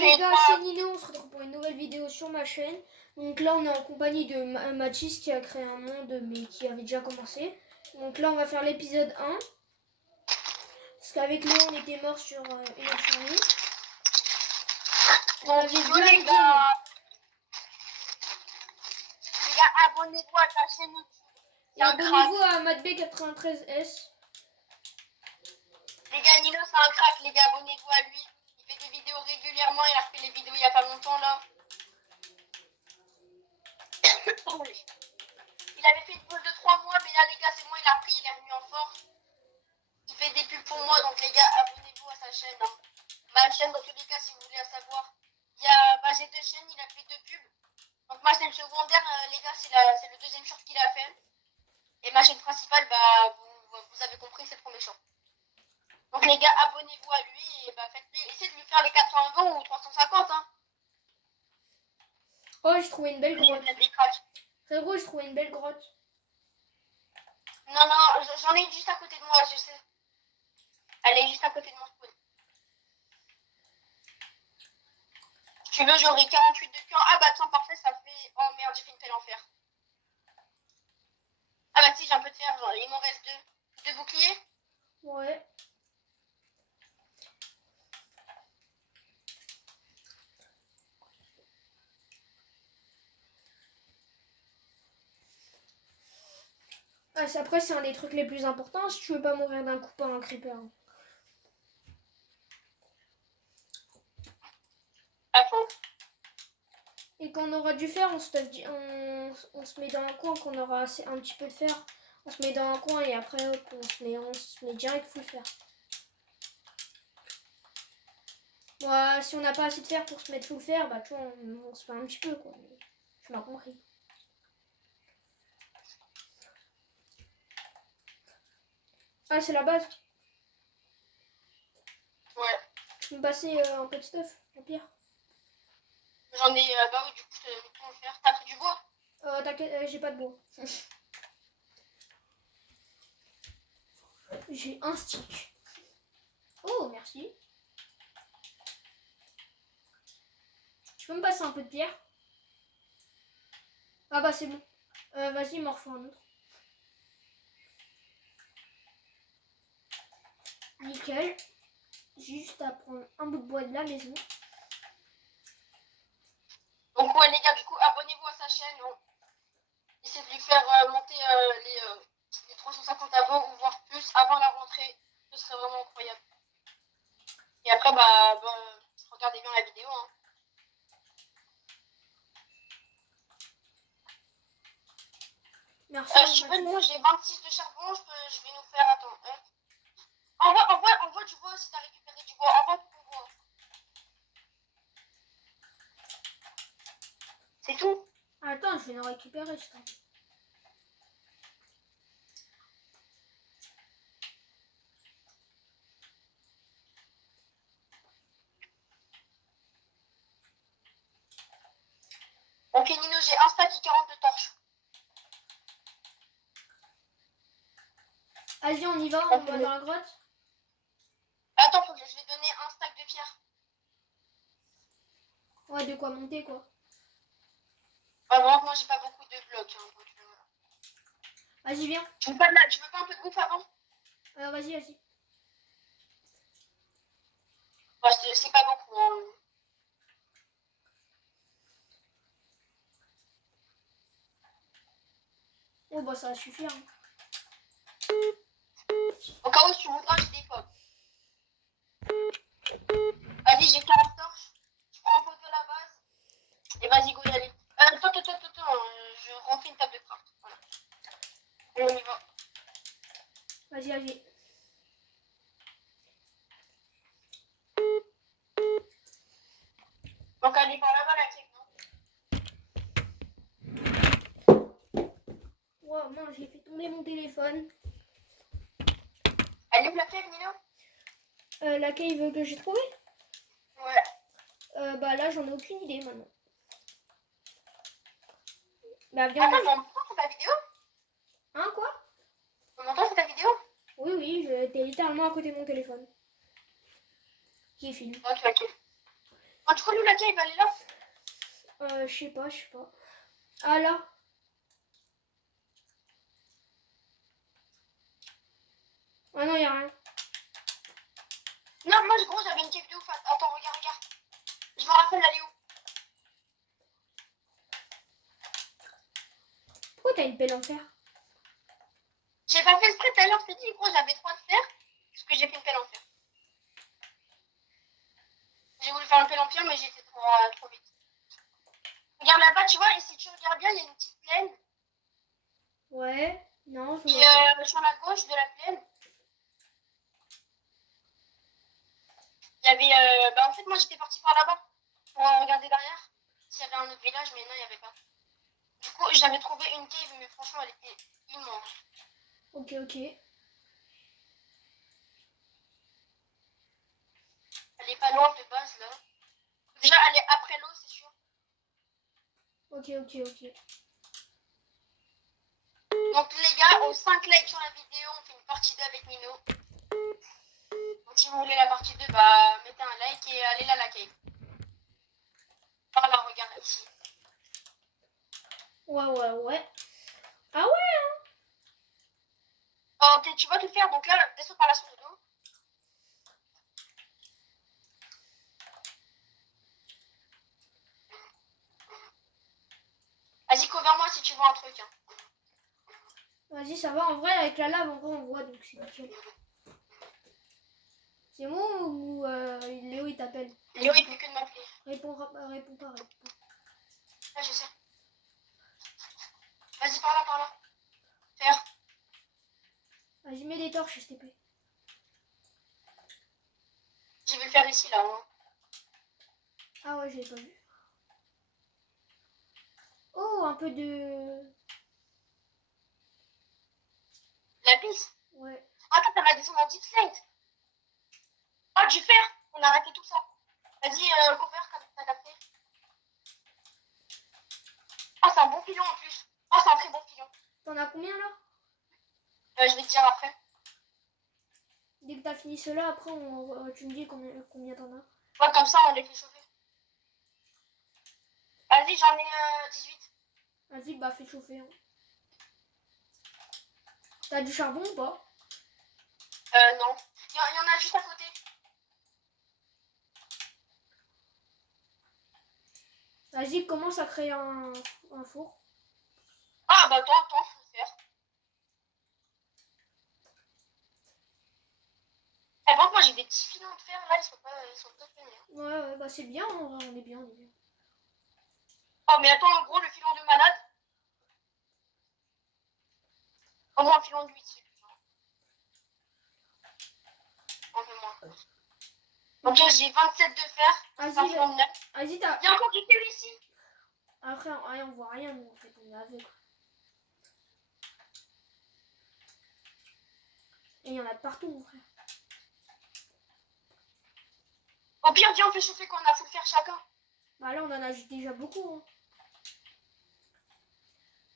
les gars, c'est Nino, on se retrouve pour une nouvelle vidéo sur ma chaîne. Donc là on est en compagnie de Mathis qui a créé un monde mais qui avait déjà commencé. Donc là on va faire l'épisode 1. Parce qu'avec Léo on était mort sur une infirmerie. On avait vu les gars, abonnez-vous à ta chaîne YouTube. Et abonnez-vous à MathB93S. Les gars, Nino c'est un crack, les gars, abonnez-vous à lui. Il fait des vidéos régulièrement, il a fait les vidéos il y a pas longtemps là. Il avait fait une pause de 3 mois, mais là les gars, c'est moi, il a pris, il est revenu en force. Il fait des pubs pour moi, donc les gars, abonnez-vous à sa chaîne. Hein. Ma chaîne, dans tous les cas, si vous voulez la savoir. J'ai 2 chaînes, il a fait 2 pubs. Donc ma chaîne secondaire, les gars, c'est le deuxième short qu'il a fait. Et ma chaîne principale, vous avez compris, c'est le premier short. Donc les gars, abonnez-vous à lui et faites-lui, essayez de lui faire les 420 ou 350. Hein. Oh, j'ai trouvé une belle grotte. Frérot, j'ai trouvé une belle grotte. Non, j'en ai une juste à côté de moi, je sais. Elle est juste à côté de mon spawn. Si tu veux, j'aurai 48 de cœur. Ah bah tiens, parfait, ça fait... Oh merde, j'ai fait une pelle en fer. Ah bah si, j'ai un peu de fer, genre, il m'en reste 2. 2 boucliers. Ouais. Ah, après, c'est un des trucs les plus importants si tu veux pas mourir d'un coup par un creeper. Ah faux. Et quand on aura du fer, on se met dans un coin, quand on aura un petit peu de fer, on se met dans un coin et après hop, on se met direct full fer. Moi, si on n'a pas assez de fer pour se mettre full fer, bah tu vois, on se fait un petit peu quoi. Tu m'as compris. Ah, c'est la base. Ouais. Tu peux me passer un peu de stuff, au pire. J'en ai, bah oui, du coup, je te mets tout en fer. T'as pris du bois? T'inquiète, j'ai pas de bois. J'ai un stick. Oh, merci. Tu peux me passer un peu de pierre? Ah bah c'est bon. Vas-y, il m'en refait un autre. Nickel. Juste à prendre un bout de bois de la maison. Donc ouais les gars, du coup, abonnez-vous à sa chaîne. Essayez de lui faire monter les 350 abos ou voire plus avant la rentrée. Ce serait vraiment incroyable. Et après, regardez bien la vidéo. Hein. Merci. Je peux, nous, j'ai 26 de charbon. Je vais nous faire. Attends. Envoie du bois si t'as récupéré du bois. Envoie du bois. C'est tout. Attends, je vais le récupérer, je pense. Ok Nino, j'ai un stack et 40 de torches. Vas-y, on y va, on va dans la grotte. Attends, je vais donner un stack de pierre. Ouais, de quoi monter, quoi. Bah, vraiment, moi, j'ai pas beaucoup de blocs. Hein, donc, Vas-y, viens. Tu veux pas un peu de bouffe avant? Vas-y. Bah, c'est pas beaucoup. Hein. Oh, bah, ça va suffire. Hein. Au cas où tu voudras, j'ai des pommes. Vas-y, j'ai 40 torches. Je prends un pot de la base. Et vas-y, go y aller. Attends. Je refais une table de craft. Voilà. Et on y va. Vas-y. Donc, allez par là-bas, la techno. Wow, non, j'ai fait tomber mon téléphone. Elle est où la cave, Nino? La cave que j'ai trouvée? Ouais. Bah là, j'en ai aucune idée maintenant. Bah, viens. Attends, mais on m'entend sur ta vidéo? Hein, quoi? On m'entend sur ta vidéo? Oui, t'es littéralement à côté de mon téléphone. Qui filme. Ok. Oh, tu crois où la cave, elle est là? Je sais pas, Ah là. Ah non, y a rien. Non, moi, gros, j'avais une cave de ouf. Attends, regarde, regarde. Je me rappelle, elle est où? Pourquoi t'as une pelle en fer? J'ai pas fait exprès tout à l'heure, je t'ai dit, gros, j'avais 3 de fer. Parce que j'ai fait une pelle en fer. J'ai voulu faire un pelle en pierre, mais j'ai fait trop vite. Regarde là-bas, tu vois, et si tu regardes bien, il y a une petite plaine. Ouais. Non, je Et vois pas. sur la gauche de la plaine, il y avait. Bah, en fait, moi, j'étais partie par là-bas pour regarder derrière s'il y avait un autre village, mais non, il n'y avait pas. Du coup, j'avais trouvé une cave, mais franchement, elle était immense. Ok, ok. Elle est pas loin de base, là. Déjà, elle est après l'eau, c'est sûr. Ok, ok, ok. Donc, les gars, aux 5 likes sur la vidéo, on fait une partie 2 avec Nino. Donc, si vous voulez la partie 2, bah, mettez un like et allez là, la cave. Voilà, regarde ici. Ouais, ouais, ouais. Ah ouais. Oh, ok, tu vas tout faire, donc là, descends par la source d'eau. Vas-y, couvre-moi si tu vois un truc. Hein. Vas-y, ça va. En vrai, avec la lave, en vrai, on voit, donc c'est nickel. C'est moi ou Léo, il t'appelle? Léo, il fait que de m'appeler. Réponds pas. Là, je sais. Vas-y, par là. Faire. Vas-y, mets des torches, s'il te plaît. Je vais le faire ici, là. Hein. Ah ouais, j'ai pas vu. Oh, un peu de... La piste. Ouais. Attends, ça va descendre en deep slate. Ah, du fer. On a arrêté tout ça. Vas-y, couvert, comme t'as capté. Ah, c'est un bon filon en plus. Ah, c'est un très bon filon. T'en as combien, là? Je vais te dire après. Dès que t'as fini cela, après, tu me dis combien t'en as. Ouais, comme ça, on les fait chauffer. Vas-y, j'en ai 18. Vas-y, bah, fais chauffer. Hein. T'as du charbon ou pas? Non. Il y en a juste à côté. Vas-y, commence à créer un four. Ah, bah, attends, faut le faire. Eh, par contre, moi, j'ai des petits filons de fer, là, ils sont pas finis. Hein. Ouais, bah, c'est bien, en vrai, on est bien. Oh, mais attends, en gros, le filon de malade. Au moins un filon de 8 dessus. Un peu moins. Ok, j'ai 27 de fer. Vas-y, t'as... Il y a encore du fer ici. Après, on voit rien, nous, en fait, on est aveugle. Et il y en a de partout, mon frère. Au pire, viens, on fait chauffer quand on a faut le faire chacun. Bah là, on en a déjà beaucoup. Hein.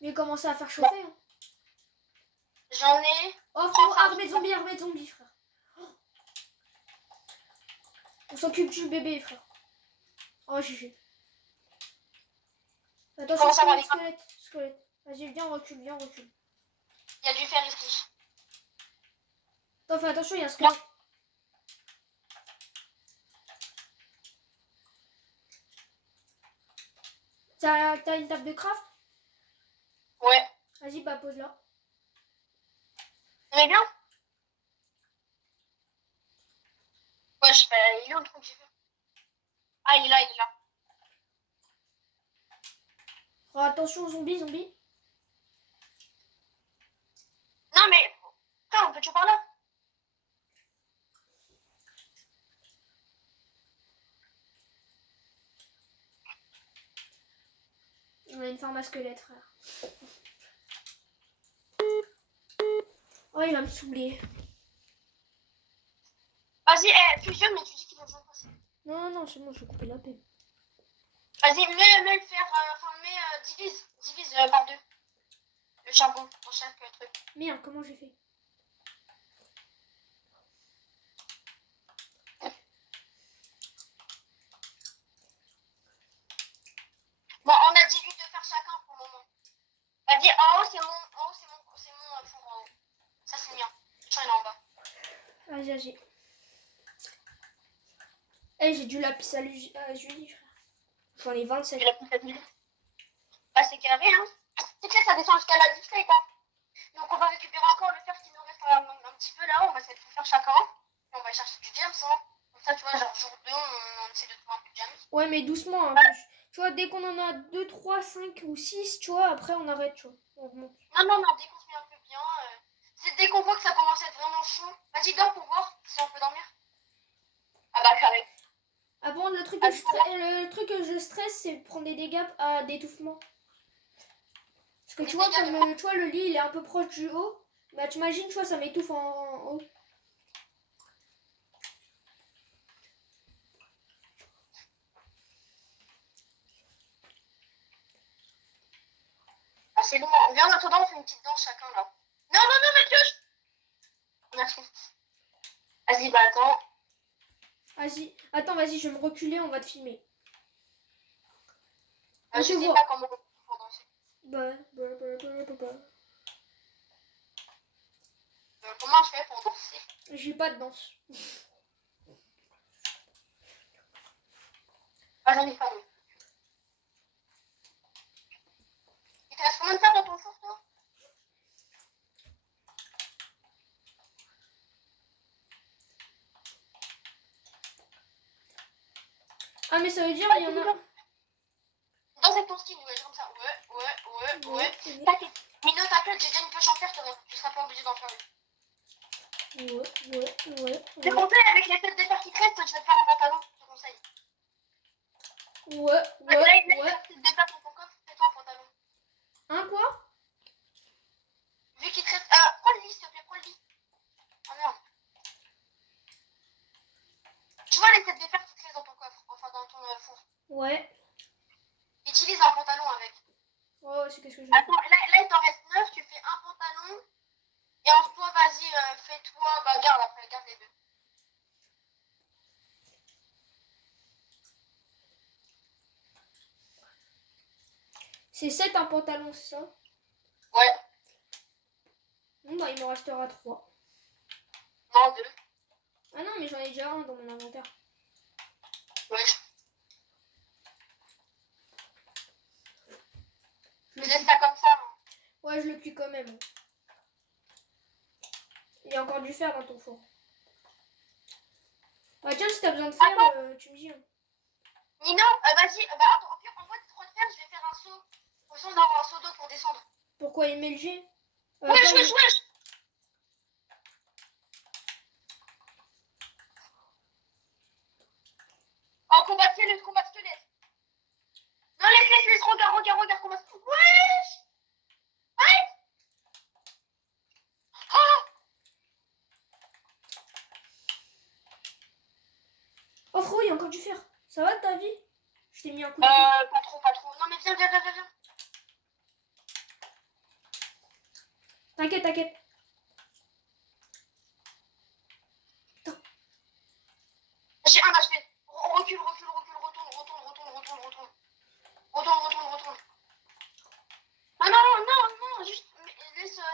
Mais commencez à faire chauffer. Hein. J'en ai. Oh, frérot, armée de zombies, frère. Oh. On s'occupe du bébé, frère. Oh, GG. Attention, squelette. Vas-y, viens, recule. Il y a du fer ici. Attends, fais attention, il y a un squelette. Non. T'as une table de craft? Ouais. Vas-y, bah pose-la. Mais bien. Ouais, je fais. Il est où le truc que j'ai fait? Ah, il est là. Oh, attention, zombies. Non, mais. Putain, on peut toujours par là. On a une ferme à squelette, frère. Oh, il va me saouler. Vas-y, fusionne, mais tu dis qu'il faut que j'en passe. Non, c'est bon, je vais couper la paix. Vas-y, mets le fer. Divise par 2. Le charbon pour chaque truc. Merde, comment j'ai fait? Vas-y. Eh, j'ai du lapis à Julie, frère. J'en ai 27. Tu l'as pris cette minute. Bah, c'est carré, hein. Tu sais, ça descend jusqu'à la 17, hein. Donc, on va récupérer encore le fer qui nous reste un petit peu là. On va essayer de tout faire chacun. Et on va chercher du James, hein. Comme ça, tu vois, genre jour 2, on essaie de trouver un peu de James. Ouais, mais doucement, hein. Tu vois, dès qu'on en a 2, 3, 5 ou 6, tu vois, après on arrête, tu vois. On remonte. Non, dès qu'on se met un peu bien. C'est dès qu'on voit que ça commence à être vraiment chaud. Vas-y, dors pour voir si on peut dormir. Ah bah, carré. Ah bon, le truc que je stresse, c'est de prendre des dégâts à d'étouffement. Parce que tu vois, comme tu vois, le lit il est un peu proche du haut. Bah, tu imagines, tu vois, ça m'étouffe en haut. Ah, c'est bon. Viens, en attendant, on fait une petite danse chacun là. Non, ma pioche. Merci. Vas-y, bah attends. Vas-y, attends, vas-y, je vais me reculer, on va te filmer. On Je te sais voit. pas comment on fait pour danser. Comment je fais pour danser? J'ai pas de danse. Ah, j'en ai pas. Oui. Il te reste combien de temps dans ton four, toi? Ah, mais ça veut dire, il y en a... Danse avec ton style, ouais, comme ça. Ouais. T'inquiète. Mino, t'inquiète, j'ai déjà une pioche en fer, tu seras pas obligé d'en faire une. Ouais. Je conseille avec les têtes de fer qui te restent, je vais te faire un pantalon, je te conseille. Ouais. Là, il reste de fer dans ton coffre, fais-toi un pantalon. Un quoi? Vu qu'il te reste. Ah, prends le lit, s'il te plaît, prends le lit. Oh merde. Tu vois les têtes de fer qui te restent dans ton coffre, enfin dans ton four. Ouais. Utilise un pantalon avec. Ouais, c'est qu'est-ce que je... Attends, là il t'en reste 9, tu fais un pantalon. Et en toi, vas-y, fais-toi. Bah, garde après, garde les deux. C'est 7 un pantalon, c'est ça? Ouais, Bon, bah, il m'en restera 3. non, 2. Ah non, mais j'en ai déjà un dans mon inventaire. Ouais. Je laisse ça comme ça. Hein. Ouais, je le cuis quand même. Il y a encore du fer dans ton four. Bah tiens, si t'as besoin de fer, tu me dis. Hein. Nino, vas-y, bah attends, au pire, envoie tes 3 de fer, je vais faire un saut. Au son d'avoir un seau d'eau pour descendre. Pourquoi MLG Wesh. Oh, combat squelette. Non, laisse, regarde, combat squelette. Wesh. Aïe. Ah. Oh frérot, il y a encore du fer. Ça va ta vie? Je t'ai mis un coup de pied. Pas trop. Non, mais viens. T'inquiète. J'ai un HP. Recule, retourne. Ah non, juste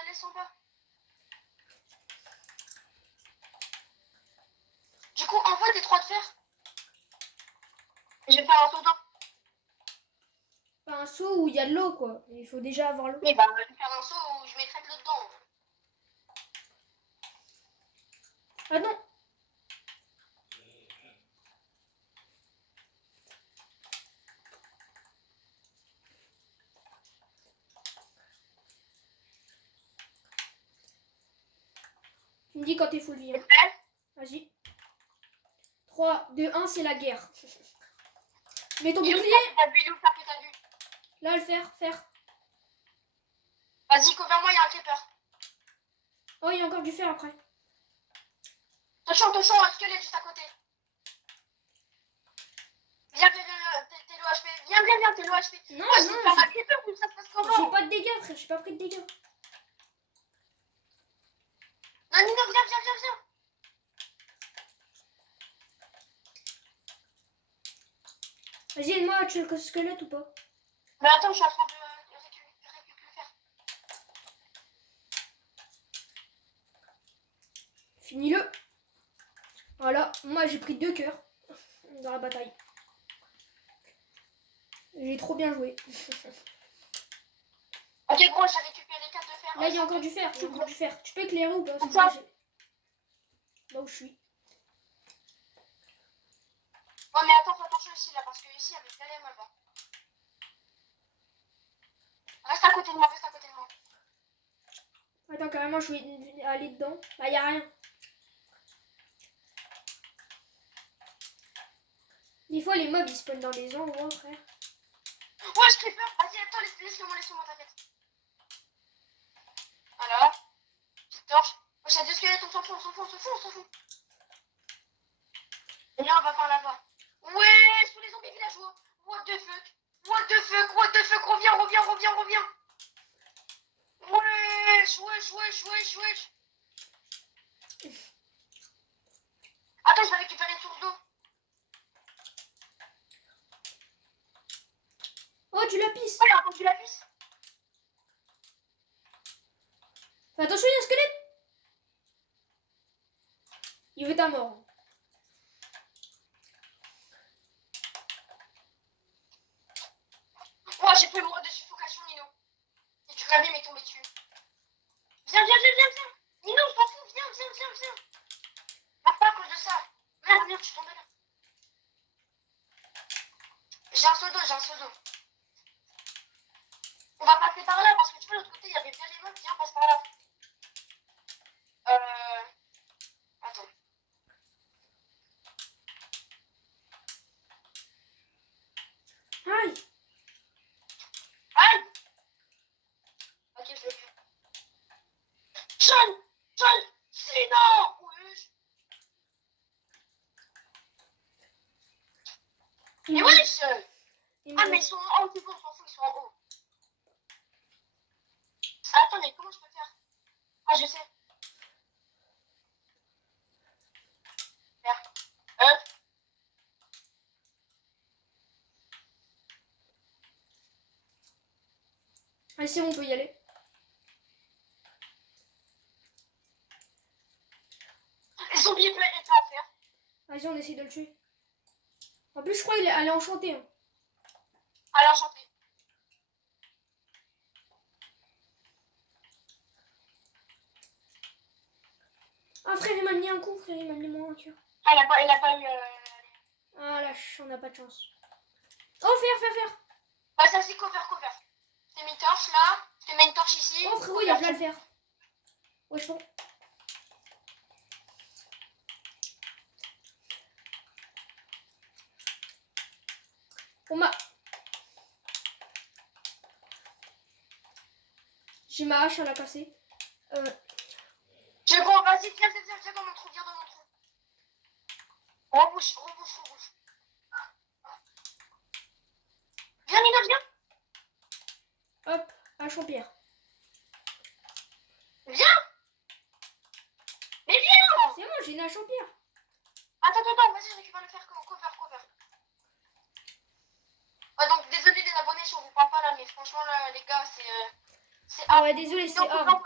laisse en bas. Du coup, envoie tes 3 de fer. Je vais faire un saut d'eau. Pas un seau où il y a de l'eau, quoi. Il faut déjà avoir l'eau. Mais bah, je vais faire un saut où je mettrai de l'eau dedans. Ah non. Tu me dis quand t'es full vie. Hein. Vas-y. 3, 2, 1, c'est la guerre. Mets ton bouclier. Là, le fer. Vas-y, couvre-moi, il y a un creeper. Oh, il y a encore du fer après. Attention, un squelette juste à côté. Viens, t'es low HP. Viens, t'es low HP. Non, moi, je vais faire un creeper, ou ça se passe comment? J'ai pas de dégâts, frère. J'ai pas pris de dégâts. Non, Nino, viens. Vas-y, aide-moi à tuer le squelette ou pas? Mais attends, je suis en train de récupérer le fer. Finis-le. Voilà, moi j'ai pris 2 cœurs dans la bataille. J'ai trop bien joué. Ok, gros, j'ai récupéré 4 de fer. Là, il y a encore du fer. Il y a encore du fer. Tu peux éclairer ou pas? Parce que Ça. moi, là où je suis. Ouais, mais attends, fais attention ici, là, parce que ici, il y avait bien les meubles. Reste à côté de moi, reste à côté de moi. Attends, carrément, je vais aller dedans. Bah, y a rien. Des fois, les mobs, ils spawnent dans des endroits, frère. Ouais, je fais peur. Vas-y, attends, laisse-le-moi, t'inquiète. Voilà. Petite torche. Moi, j'ai 2 squelettes, on s'en fout. Et là, on va par là-bas. Ouais, sous les zombies villageois. What the fuck, reviens. Wesh. Attends, je vais récupérer une source d'eau. Oh, du lapis. Oh, il a entendu la pisse. Fais attention, il y a un squelette. Il veut ta mort. Oh, j'ai fait le mot de suffocation, Nino. Et tu vas m'est tombé dessus. Viens. Nino, je t'en fous, viens. Meurs pas à cause de ça. Merde, je suis tombée là. J'ai un seau d'eau. On va passer par là parce que tu vois, de l'autre côté, il y avait bien les mobs. Viens, on passe par là. Attends. Aïe. Aïe. Ok, je l'ai vu. Seul. Sinon. Wesh. Mais wesh. Ah, mais ils sont en haut, c'est bon, on s'en fout, ils sont en haut. Attends, mais comment je peux faire? Ah, je sais. Faire. Ah, c'est bon, on peut y aller. Les zombies, pas à faire. Vas-y, on essaie de le tuer. En plus, je crois qu'elle est enchantée. Hein. Allez, enchanté. Ah, frère, il m'a mis un coup, frère, il m'a mis moins un cœur. Ah, il a pas eu. Ah, là, on n'a pas de chance. Oh, fer. Bah, ça, c'est cover. Je te mets une torche là. Je te mets une torche ici. Oh, frérot, il y a plein de fer. Ouais, je pense. On m'a... J'ai ma hache à la casser. Je bon, vas-y, viens dans mon trou, Rebouche. Viens, Nina, viens. Hop, hache en pierre. Viens. Mais viens. C'est bon, j'ai une hache en pierre. Attends, vas-y, je récupère le fer, cover. Ouais, donc, désolé les abonnés si on vous parle pas là, mais franchement, là, les gars, c'est Ah ouais, désolé, c'est hard.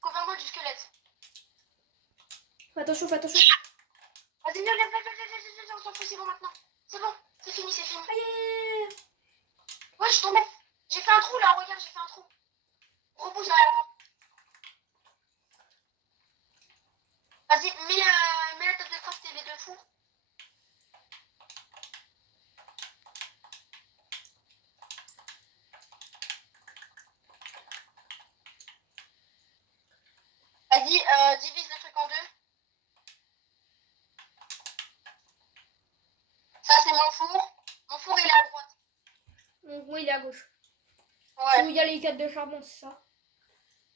Cover-moi du squelette. Fais attention. Vas-y, viens, on s'en fout, c'est bon maintenant. C'est bon, c'est fini. Aïe. Ouais, je suis tombée. J'ai fait un trou là, regarde, j'ai fait un trou. Rebouche derrière moi. Vas-y, mets la table de craft et les 2 fours. Vas-y, divise le truc en 2. Ça, c'est mon four. Mon four, il est à droite. Donc, moi, il est à gauche. Ouais. C'est où il y a les 4 de charbon, c'est ça?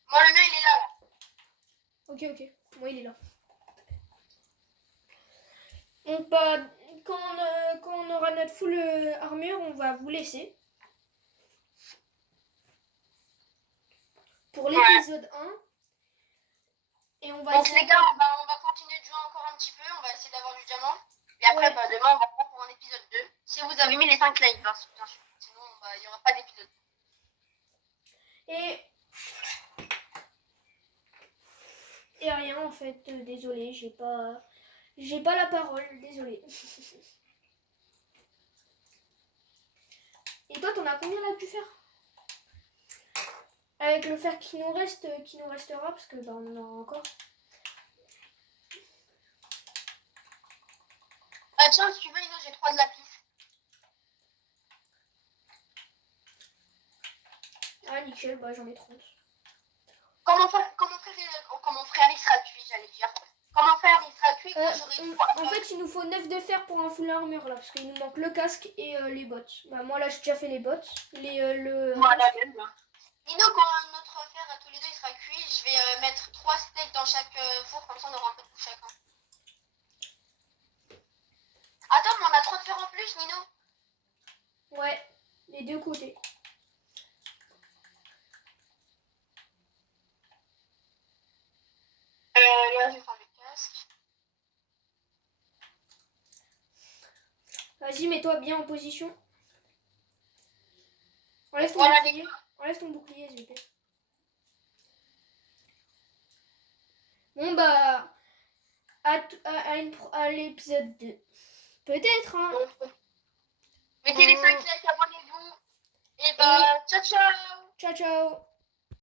Moi, le mien, il est là. Ok. Moi, il est là. Donc, bah, quand on aura notre full armure, on va vous laisser. Pour l'épisode 1. Et on va Donc, essayer... les gars, on va continuer de jouer encore un petit peu. On va essayer d'avoir du diamant. Et après, Ouais. bah, demain, on va faire pour un épisode 2. Si vous avez mis les 5 likes, bien sûr. Sinon, bah, il n'y aura pas d'épisode. Et rien en fait, désolé, j'ai pas J'ai pas la parole, désolé. Et toi, t'en as combien là pu faire? Avec le fer qui nous restera, parce que bah, on en aura encore. Ah tiens, si tu veux, Ino, j'ai 3 de lapis. Ah nickel, bah j'en ai 30. Quand mon frère il sera cuit, j'allais dire. Quand mon frère il sera cuit, moi j'aurai 3. En fait, il nous faut 9 de fer pour un full armure là, parce qu'il nous manque le casque et les bottes. Bah moi là, j'ai déjà fait les bottes. Moi la même. Ino, quand notre fer à tous les deux il sera cuit, je vais mettre 3 steaks dans chaque four, comme ça on aura un peu de tout chacun. Attends, mais on a 3 de fer en plus, Nino. Ouais, les deux côtés. Là, je vais faire le casque. Vas-y, mets-toi bien en position. Enlève ton Voilà, bouclier. Enlève ton bouclier, s'il te plaît. Bon bah, à l'épisode 2. Peut-être, hein. Mettez les 5 likes, abonnez-vous. Et bah, ciao ciao. Ciao, ciao.